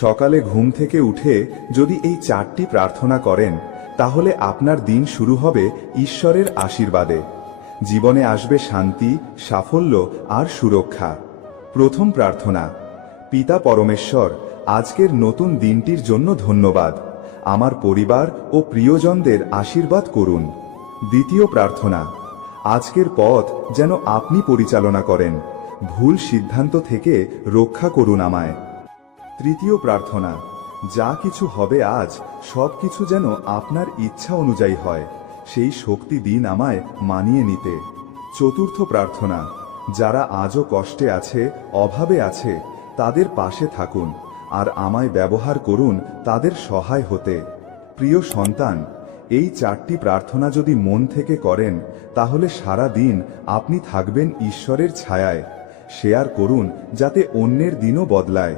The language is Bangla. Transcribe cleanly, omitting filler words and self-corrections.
সকালে ঘুম থেকে উঠে যদি এই 4টি প্রার্থনা করেন তাহলে আপনার দিন শুরু হবে ঈশ্বরের আশীর্বাদে। জীবনে আসবে শান্তি, সাফল্য আর সুরক্ষা। প্রথম প্রার্থনা। পিতা পরমেশ্বর, আজকের নতুন দিনটির জন্য ধন্যবাদ। আমার পরিবার ও প্রিয়জনদের আশীর্বাদ করুন। দ্বিতীয় প্রার্থনা। আজকের পথ যেন আপনি পরিচালনা করেন। ভুল সিদ্ধান্ত থেকে রক্ষা করুন আমায়। তৃতীয় প্রার্থনা। যা কিছু হবে আজ সবকিছু যেন আপনার ইচ্ছা অনুযায়ী হয়, সেই শক্তি দিন আমায় মানিয়ে নিতে। চতুর্থ প্রার্থনা। যারা আজও কষ্টে আছে, অভাবে আছে, তাদের পাশে থাকুন আর আমায় ব্যবহার করুন তাদের সহায় হতে। প্রিয় সন্তান, এই 4টি প্রার্থনা যদি মন থেকে করেন তাহলে সারা দিন আপনি থাকবেন ঈশ্বরের ছায়ায়। শেয়ার করুন যাতে অন্যের দিনও বদলায়।